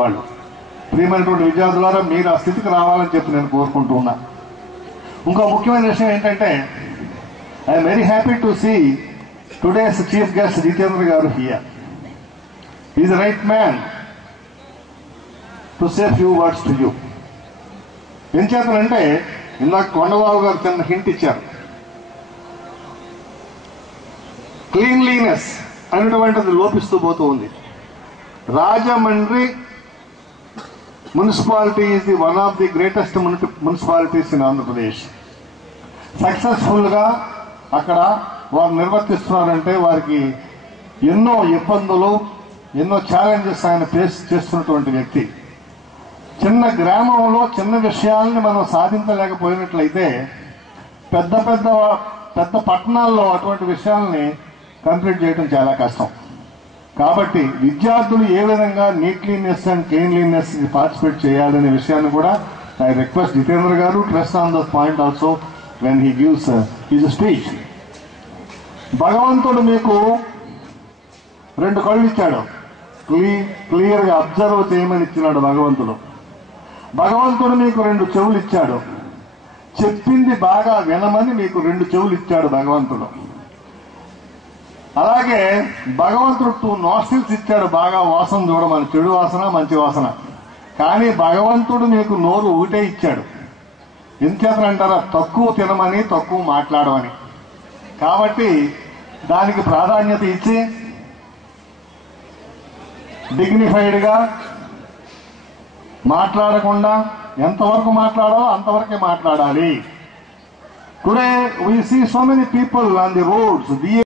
వాళ్ళు ప్రియమైనటువంటి విద్యార్థులారా మీరు ఆ స్థితికి రావాలని చెప్పి నేను కోరుకుంటూ ఉన్నా. ఇంకో ముఖ్యమైన విషయం ఏంటంటే I'm very happy to see today's chief guest Jitendra గారు here. Is the right man to say few words to you. ఏం చేతనంటే ఇందాక కొండబాబు గారు చిన్న హింట్ ఇచ్చారు. క్లీన్లీనెస్ అనేటువంటిది లోపిస్తూ పోతూ ఉంది. Rajahmundry municipality is the one of the greatest municipalities in Andhra Pradesh. సక్సెస్ఫుల్గా అక్కడ వారు నిర్వర్తిస్తున్నారంటే వారికి ఎన్నో ఇబ్బందులు, ఎన్నో ఛాలెంజెస్ ఆయన ఫేస్ చేస్తున్నటువంటి వ్యక్తి. చిన్న గ్రామంలో చిన్న విషయాల్ని మనం సాధించలేకపోయినట్లయితే పెద్ద పట్టణాల్లో అటువంటి విషయాల్ని కంప్లీట్ చేయడం చాలా కష్టం. కాబట్టి విద్యార్థులు ఏ విధంగా నీట్లీనెస్ అండ్ క్లీన్లీనెస్ పార్టిసిపేట్ చేయాలనే విషయాన్ని కూడా ఐ రిక్వెస్ట్ జితేంద్ర గారు to rest on the point also when he gives his speech. భగవంతుడు మీకు 2 కళ్ళు ఇచ్చాడు, క్లియర్గా అబ్జర్వ్ చేయమని ఇచ్చినాడు భగవంతుడు. భగవంతుడు మీకు 2 చెవులు ఇచ్చాడు, చెప్పింది బాగా వినమని మీకు 2 చెవులు ఇచ్చాడు భగవంతుడు. అలాగే భగవంతుడు 2 నాస్టిల్స్ ఇచ్చాడు, బాగా వాసన చూడమని, చెడు వాసన మంచి వాసన. కానీ భగవంతుడు మీకు నోరు ఒకటే ఇచ్చాడు. ఎంచేతనంటారా? తక్కువ తినమని, తక్కువ మాట్లాడమని. కాబట్టి దానికి ప్రాధాన్యత ఇచ్చి డిగ్నిఫైడ్గా మాట్లాడకుండా ఎంతవరకు మాట్లాడాలో అంతవరకే మాట్లాడాలి. Today we see so many people on the roads